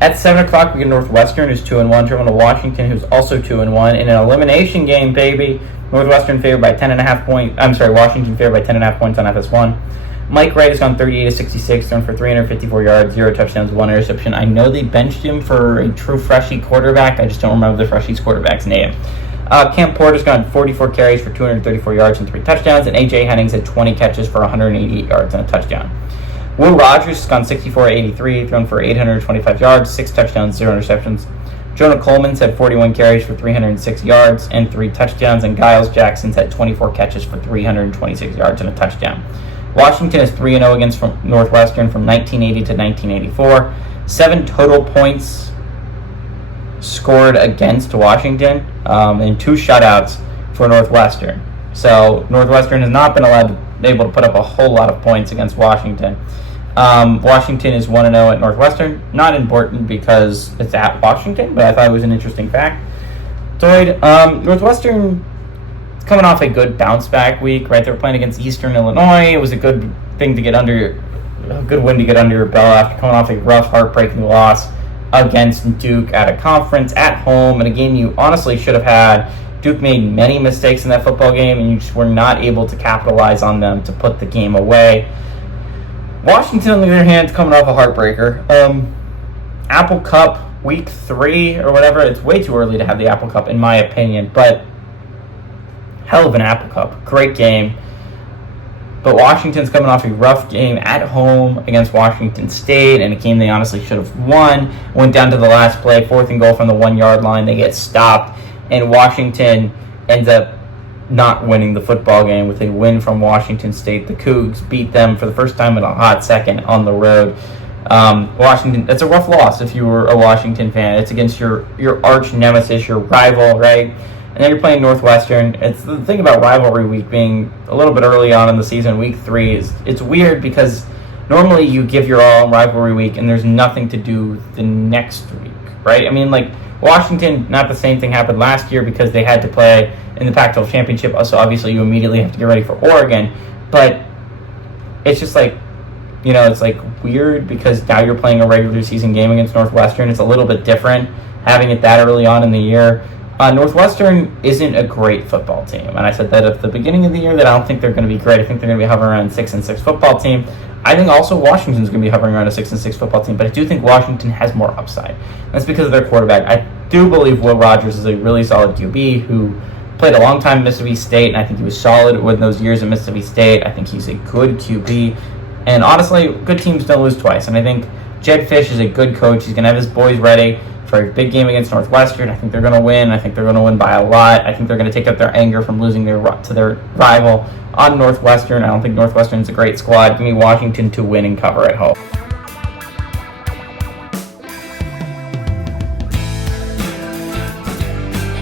At 7 o'clock, we get Northwestern, who's 2-1, traveling to Washington, who's also 2-1. In an elimination game, baby, Northwestern favored by 10.5 points. Washington favored by 10.5 points on FS1. Mike Wright has gone 38-66, thrown for 354 yards, 0 touchdowns, 1 interception. I know they benched him for a true freshie quarterback. I just don't remember the freshie's quarterback's name. Cam Porter's gone 44 carries for 234 yards and 3 touchdowns, and A.J. Hennings had 20 catches for 188 yards and a touchdown. Will Rogers has gone 64-83, thrown for 825 yards, 6 touchdowns, 0 interceptions. Jonah Coleman's had 41 carries for 306 yards and 3 touchdowns, and Giles Jackson's had 24 catches for 326 yards and a touchdown. Washington is 3-0 against Northwestern from 1980 to 1984. 7 total points scored against Washington, and 2 shutouts for Northwestern. So Northwestern has not been able to put up a whole lot of points against Washington. Washington is 1-0 at Northwestern. Not important because it's at Washington, but I thought it was an interesting fact. Northwestern coming off a good bounce back week, right? They were playing against Eastern Illinois. It was a good win to get under your belt after coming off a rough, heartbreaking loss against Duke at a conference, at home, in a game you honestly should have had. Duke made many mistakes in that football game, and you just were not able to capitalize on them to put the game away. Washington, on the other hand, coming off a heartbreaker. Apple Cup week 3 or whatever. It's way too early to have the Apple Cup, in my opinion, but hell of an Apple Cup. Great game. But Washington's coming off a rough game at home against Washington State, and a game they honestly should have won. Went down to the last play, 4th and goal from the 1-yard line. They get stopped, and Washington ends up not winning the football game with a win from Washington State. The Cougs beat them for the first time in a hot second on the road. Washington, that's a rough loss if you were a Washington fan. It's against your arch nemesis, your rival, right? And then you're playing Northwestern. It's the thing about rivalry week being a little bit early on in the season. Week 3 is it's weird because normally you give your all on rivalry week and there's nothing to do the next week, right? I mean, like Washington, not the same thing happened last year because they had to play in the Pac-12 championship. So obviously you immediately have to get ready for Oregon. But it's just like, it's like weird because now you're playing a regular season game against Northwestern. It's a little bit different having it that early on in the year. Northwestern isn't a great football team, and I said that at the beginning of the year that I don't think they're going to be great. I think they're going to be hovering around 6-6 football team. I think also Washington's going to be hovering around a 6-6 football team, but I do think Washington has more upside. That's because of their quarterback. I do believe Will Rogers is a really solid QB who played a long time at Mississippi State, and I think he was solid with those years at Mississippi State. I think he's a good QB, and honestly, good teams don't lose twice, and I think Jed Fish is a good coach. He's going to have his boys ready for a big game against Northwestern. I think they're going to win. I think they're going to win by a lot. I think they're going to take out their anger from losing to their rival on Northwestern. I don't think Northwestern's a great squad. Give me Washington to win and cover at home.